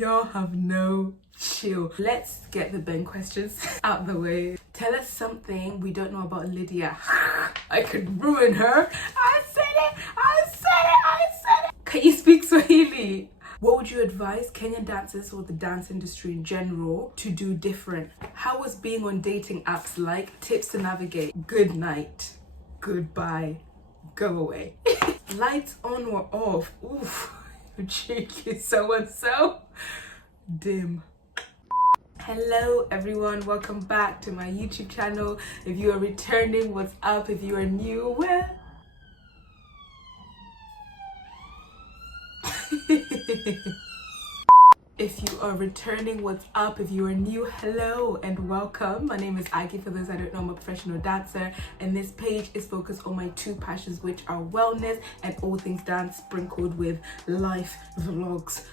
Y'all have no chill. Let's get the Ben questions out the way. Tell us something we don't know about Lydia. I could ruin her. I said it! I said it! I said it! Can you speak Swahili? What would you advise Kenyan dancers or the dance industry in general to do different? How was being on dating apps like? Tips to navigate. Good night. Goodbye. Go away. Lights on or off? Oof. Cheeky so-and-so. Dim. Hello everyone, welcome back to my YouTube channel. If you are returning, what's up? If you are new, well, if you are returning, what's up? If you are new, hello and welcome. My name is Aggie. For those I don't know, I'm a professional dancer, and this page is focused on my two passions, which are wellness and all things dance, sprinkled with life vlogs,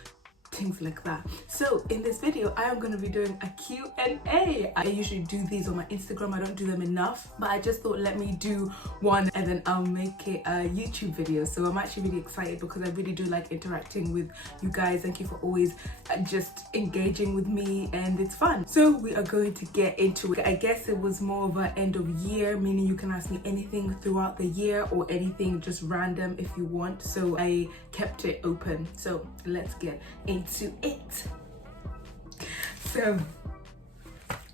things like that. So in this video I am going to be doing a Q&A. I usually do these on my Instagram. I don't do them enough, but I just thought let me do one and then I'll make it a YouTube video. So I'm actually really excited because I really do like interacting with you guys. Thank you for always just engaging with me, and it's fun. So we are going to get into it. I guess it was more of an end of year, meaning you can ask me anything throughout the year or anything just random if you want. So I kept it open. So let's get into it. So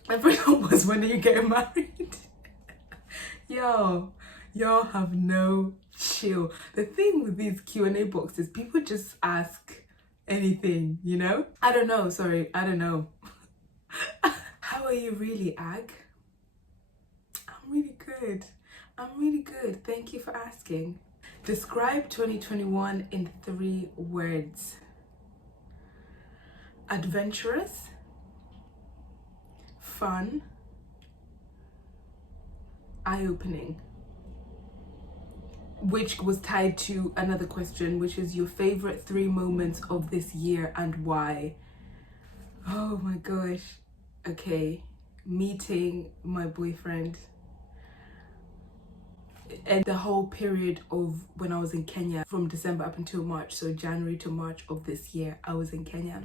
my first one was, when are you getting married? Y'all have no chill. The thing with these Q&A boxes, people just ask anything, you know? I don't know. How are you really, Ag? I'm really good. Thank you for asking. Describe 2021 in 3 words. Adventurous, fun, eye-opening. Which was tied to another question, which is your favorite 3 moments of this year and why. Oh my gosh. Okay, meeting my boyfriend and the whole period of when I was in Kenya, from December up until March, so January to March of this year I was in Kenya.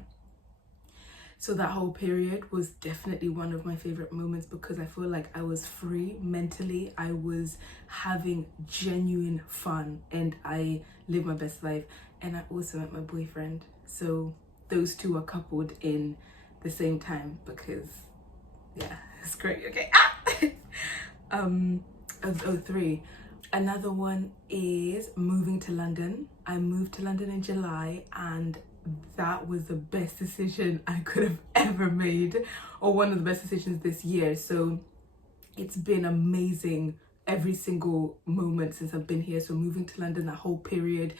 So that whole period was definitely one of my favorite moments because I feel like I was free mentally. I was having genuine fun and I lived my best life, and I also met my boyfriend. So those two are coupled in the same time because yeah, it's great. Okay. Of 3. Another one is moving to London. I moved to London in July, and that was the best decision I could have ever made, or one of the best decisions this year. So it's been amazing every single moment since I've been here. So moving to London, that whole period,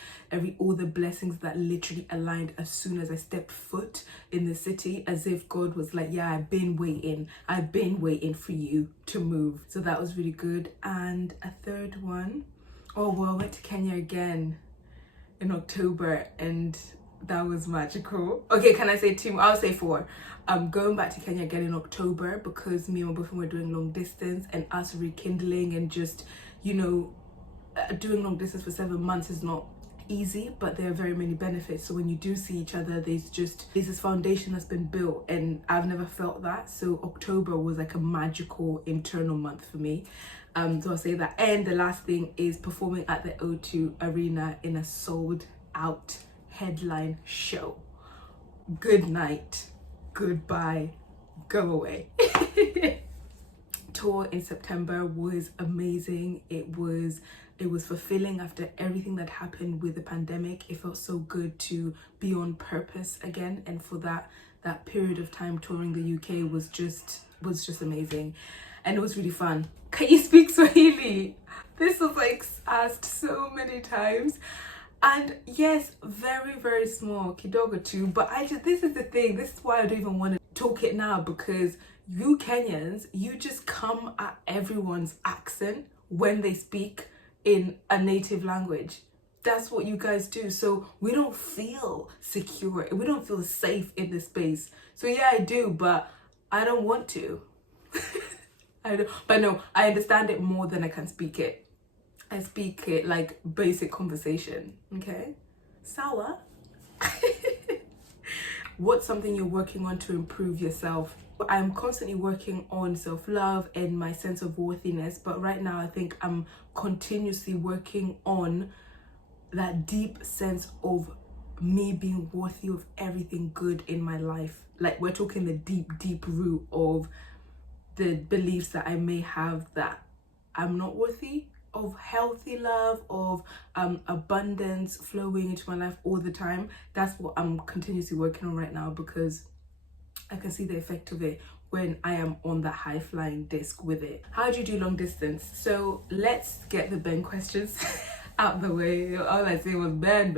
all the blessings that literally aligned as soon as I stepped foot in the city, as if God was like, yeah, I've been waiting for you to move. So that was really good. And a third one, oh well, I went to Kenya again in October, and that was magical. Okay, can I say 2? I'll say 4. Going back to Kenya again in October because me and my boyfriend were doing long distance, and us rekindling and just, you know, doing long distance for 7 months is not easy, but there are very many benefits. So when you do see each other, there's this foundation that's been built, and I've never felt that. So October was like a magical internal month for me. So I'll say that. And the last thing is performing at the O2 Arena in a sold out headline show. Good night, goodbye, go away. Tour in September was amazing. It was fulfilling after everything that happened with the pandemic. It felt so good to be on purpose again, and for that period of time touring the UK was just amazing, and it was really fun. Can you speak Swahili? This was like asked so many times. And yes, very small, kidogo too, but this is the thing, this is why I don't even want to talk it now, because you Kenyans, you just come at everyone's accent when they speak in a native language. That's what you guys do. So we don't feel secure, we don't feel safe in this space. So yeah, I do, but I don't want to. But no, I understand it more than I can speak it. I speak it like basic conversation, okay? Sawa. what's something you're working on to improve yourself? I'm constantly working on self-love and my sense of worthiness, but right now I think I'm continuously working on that deep sense of me being worthy of everything good in my life. Like, we're talking the deep root of the beliefs that I may have that I'm not worthy of healthy love, of abundance flowing into my life all the time. That's what I'm continuously working on right now, because I can see the effect of it when I am on that high flying disc with it. How do you do long distance? So let's get the Ben questions out the way. All I say was Ben,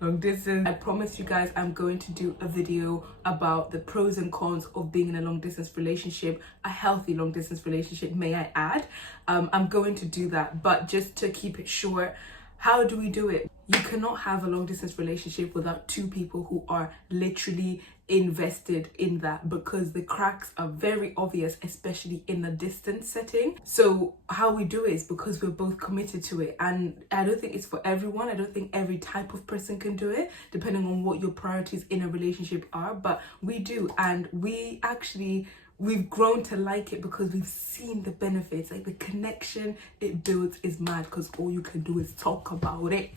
long distance. I promised you guys I'm going to do a video about the pros and cons of being in a long distance relationship, a healthy long distance relationship, may I add. I'm going to do that, but just to keep it short, how do we do it? You cannot have a long distance relationship without two people who are literally invested in that, because the cracks are very obvious, especially in a distance setting. So how we do it is because we're both committed to it, and I don't think it's for everyone. I don't think every type of person can do it, depending on what your priorities in a relationship are, but we do, and we've grown to like it because we've seen the benefits. Like, the connection it builds is mad, because all you can do is talk about it.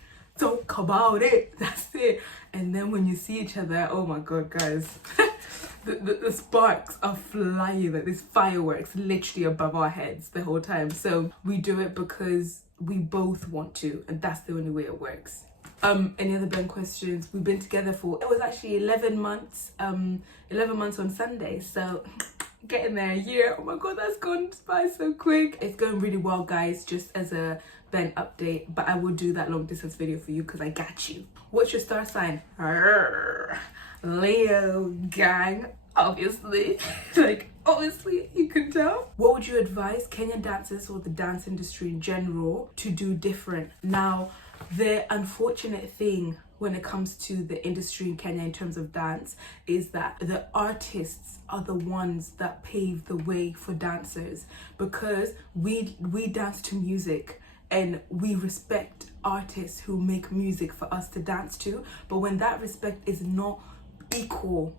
That's it. And then when you see each other, oh my god, guys, the sparks are flying, like this fireworks literally above our heads the whole time. So we do it because we both want to, and that's the only way it works. Any other Ben questions? We've been together for, it was actually 11 months 11 months on Sunday, so getting there, a year. Oh my god, that's gone by so quick. It's going really well, guys, just as a Ben update, but I will do that long distance video for you because I got you. What's your star sign? Leo, gang, obviously. Like, obviously, you can tell. What would you advise Kenyan dancers or the dance industry in general to do different? Now, the unfortunate thing when it comes to the industry in Kenya in terms of dance is that the artists are the ones that pave the way for dancers, because we dance to music and we respect artists who make music for us to dance to. But when that respect is not equal,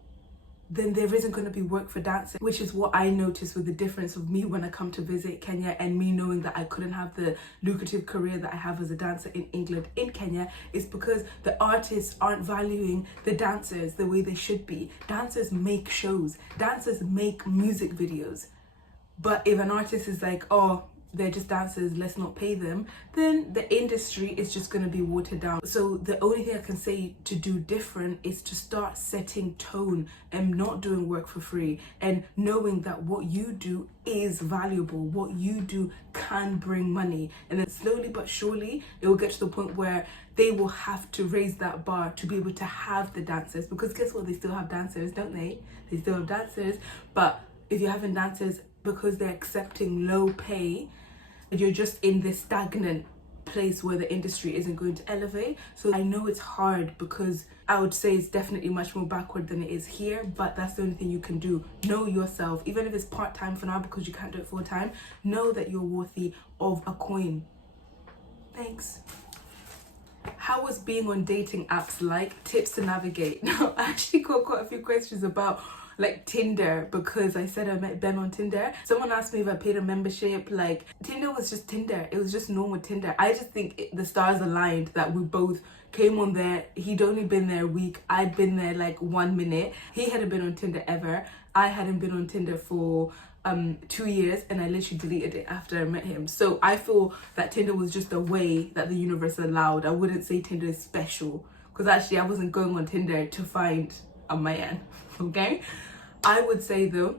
then there isn't going to be work for dancing, which is what I noticed with the difference of me when I come to visit Kenya, and me knowing that I couldn't have the lucrative career that I have as a dancer in England, in Kenya, is because the artists aren't valuing the dancers the way they should be. Dancers make shows, dancers make music videos. But if an artist is like, oh, they're just dancers, let's not pay them, then the industry is just going to be watered down. So the only thing I can say to do different is to start setting tone and not doing work for free, and knowing that what you do is valuable, what you do can bring money. And then slowly but surely it will get to the point where they will have to raise that bar to be able to have the dancers, because guess what, they still have dancers, don't they? They still have dancers. But if you're having dancers because they're accepting low pay, you're just in this stagnant place where the industry isn't going to elevate. So I know it's hard, because I would say it's definitely much more backward than it is here, but that's the only thing you can do. Know yourself, even if it's part-time for now because you can't do it full-time. Know that you're worthy of a coin. Thanks. How was being on dating apps like? Tips to navigate. Now, I actually got quite a few questions about like Tinder, because I said I met Ben on Tinder. Someone asked me if I paid a membership. Like, Tinder was just Tinder. It was just normal Tinder. I just think the stars aligned that we both came on there. He'd only been there a week. I'd been there like 1 minute. He hadn't been on Tinder ever. I hadn't been on Tinder for 2 years, and I literally deleted it after I met him. So I feel that Tinder was just a way that the universe allowed. I wouldn't say Tinder is special, because actually I wasn't going on Tinder to find a man, okay? I would say though,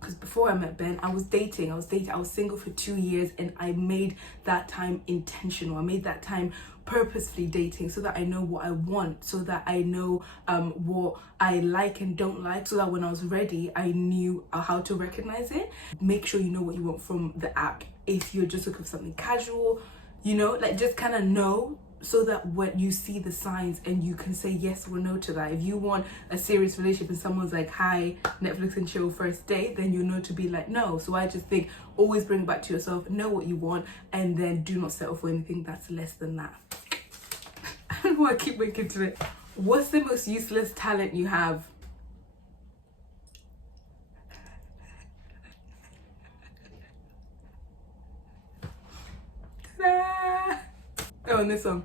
because before I met Ben, I was dating. I was single for 2 years, and I made that time intentional. I made that time purposefully dating, so that I know what I want, so that I know what I like and don't like, so that when I was ready, I knew how to recognize it. Make sure you know what you want from the app. If you're just looking for something casual, you know, like, just kind of know, so that when you see the signs and you can say yes or no to that. If you want a serious relationship and someone's like, hi, Netflix and chill first date, then you know to be like, no. So I just think always bring it back to yourself, know what you want, and then do not settle for anything that's less than that. I don't know why I keep making to it. What's the most useless talent you have? Ta-da! Oh, and this song.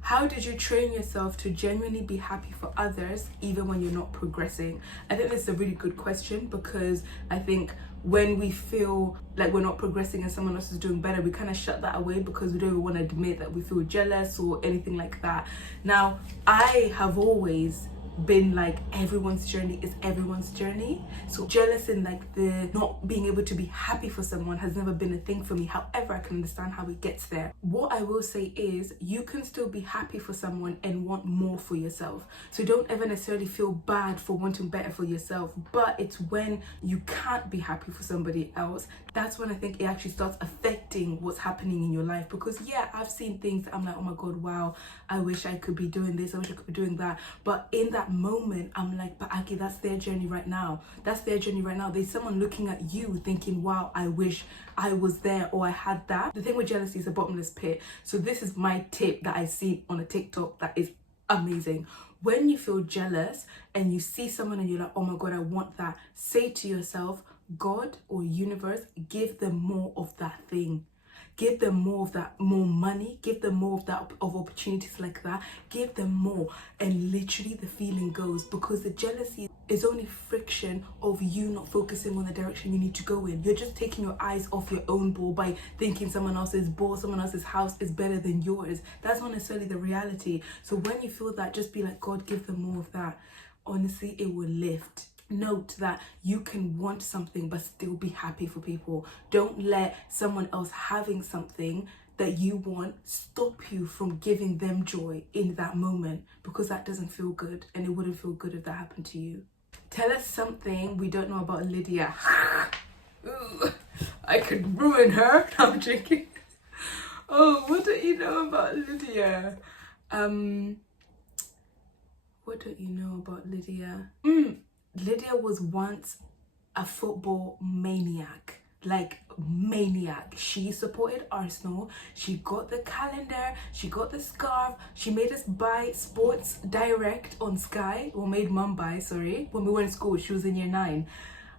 How did you train yourself to genuinely be happy for others even when you're not progressing? I think that's a really good question, because I think when we feel like we're not progressing and someone else is doing better, we kind of shut that away because we don't even want to admit that we feel jealous or anything like that. Now, I have always been like, everyone's journey is everyone's journey. So jealous and like the not being able to be happy for someone has never been a thing for me. However, I can understand how it gets there. What I will say is you can still be happy for someone and want more for yourself. So don't ever necessarily feel bad for wanting better for yourself, but it's when you can't be happy for somebody else, that's when I think it actually starts affecting what's happening in your life. Because yeah, I've seen things that I'm like, oh my god, wow, I wish I could be doing this, I wish I could be doing that. But in that moment, I'm like, but Aggie, that's their journey right now. That's their journey right now. There's someone looking at you thinking, wow, I wish I was there or I had that. The thing with jealousy is a bottomless pit. So this is my tip that I see on a TikTok that is amazing. When you feel jealous and you see someone and you're like, oh my god, I want that, say to yourself, God or universe, give them more of that thing. Give them more of that, more money, give them more of that, of opportunities like that, give them more. And literally the feeling goes, because the jealousy is only friction of you not focusing on the direction you need to go in. You're just taking your eyes off your own ball by thinking someone else's ball, someone else's house is better than yours. That's not necessarily the reality. So when you feel that, just be like, God, give them more of that. Honestly, it will lift. Note that you can want something but still be happy for people. Don't let someone else having something that you want stop you from giving them joy in that moment, because that doesn't feel good, and it wouldn't feel good if that happened to you. Tell us something we don't know about Lydia. Ooh, I could ruin her. No, I'm joking. Oh, what don't you know about Lydia? What don't you know about Lydia? Lydia was once a football maniac, like maniac. She supported Arsenal. She got the calendar, she got the scarf, she made us buy Sports Direct on Sky, or made mum buy, sorry, when we were in school. She was in year 9.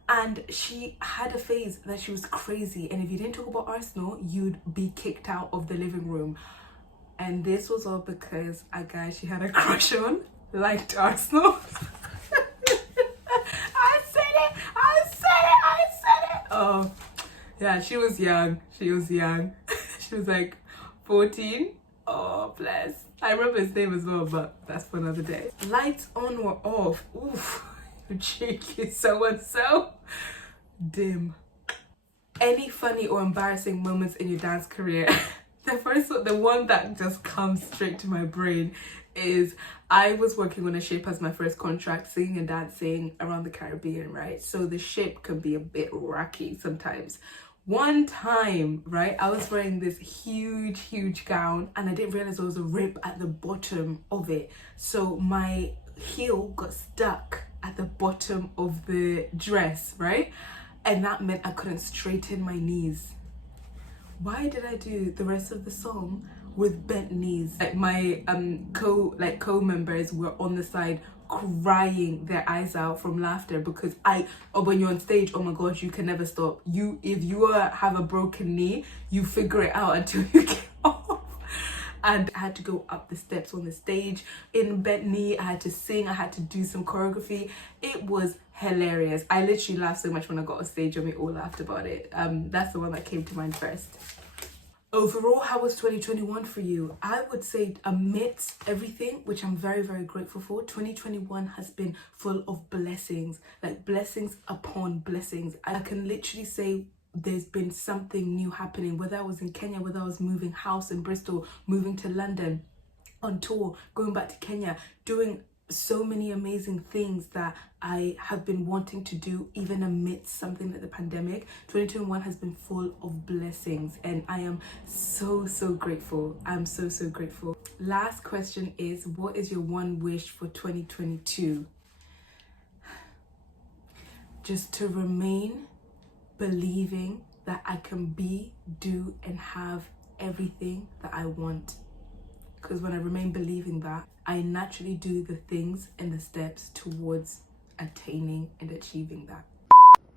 And she had a phase that she was crazy, and if you didn't talk about Arsenal, you'd be kicked out of the living room. And this was all because a guy she had a crush on liked Arsenal. Oh, yeah, she was young. She was like 14. Oh, bless. I remember his name as well, but that's for another day. Lights on or off? Oof, you cheeky so-and-so. Dim. Any funny or embarrassing moments in your dance career? The one that just comes straight to my brain is I was working on a ship as my first contract, singing and dancing around the Caribbean, right? So the ship can be a bit rocky sometimes. One time, right, I was wearing this huge gown and I didn't realize there was a rip at the bottom of it. So my heel got stuck at the bottom of the dress, right? And that meant I couldn't straighten my knees. Why did I do the rest of the song with bent knees? Like my co-members were on the side crying their eyes out from laughter, because when you're on stage, oh my god, you can never stop. If you have a broken knee, you figure it out until you get off. And I had to go up the steps on the stage in bent knee. I had to sing, I had to do some choreography. It was hilarious. I literally laughed so much when I got on stage and we all laughed about it. That's the one that came to mind first. Overall, how was 2021 for you? I would say amidst everything, which I'm very grateful for, 2021 has been full of blessings, like blessings upon blessings. I can literally say there's been something new happening, whether I was in Kenya, whether I was moving house in Bristol, moving to London, on tour, going back to Kenya, doing so many amazing things that I have been wanting to do even amidst something like the pandemic. 2021 has been full of blessings and I am so grateful. I'm so grateful. Last question is, what is your one wish for 2022? Just to remain believing that I can be, do and have everything that I want. because when I remain believing that, I naturally do the things and the steps towards attaining and achieving that.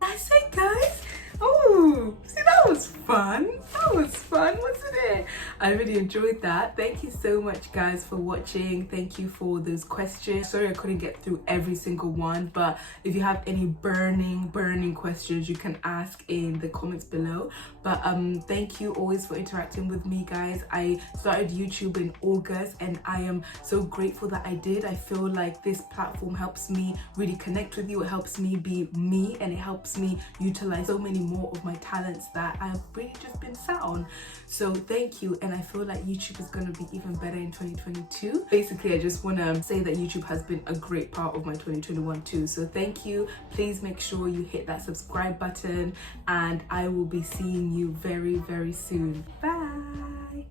That's it, guys. Oh, see, that was fun. That was fun, wasn't it? I really enjoyed that. Thank you so much, guys, for watching. Thank you for those questions. Sorry I couldn't get through every single one, but if you have any burning questions, you can ask in the comments below. But thank you always for interacting with me, guys. I started YouTube in August and I am so grateful that I did. I feel like this platform helps me really connect with you. It helps me be me, and it helps me utilize so many more of my talents that I've really just been sat on. So thank you, and I feel like YouTube is going to be even better in 2022. Basically, I just want to say that YouTube has been a great part of my 2021 too. So thank you. Please make sure you hit that subscribe button, and I will be seeing you very soon. Bye.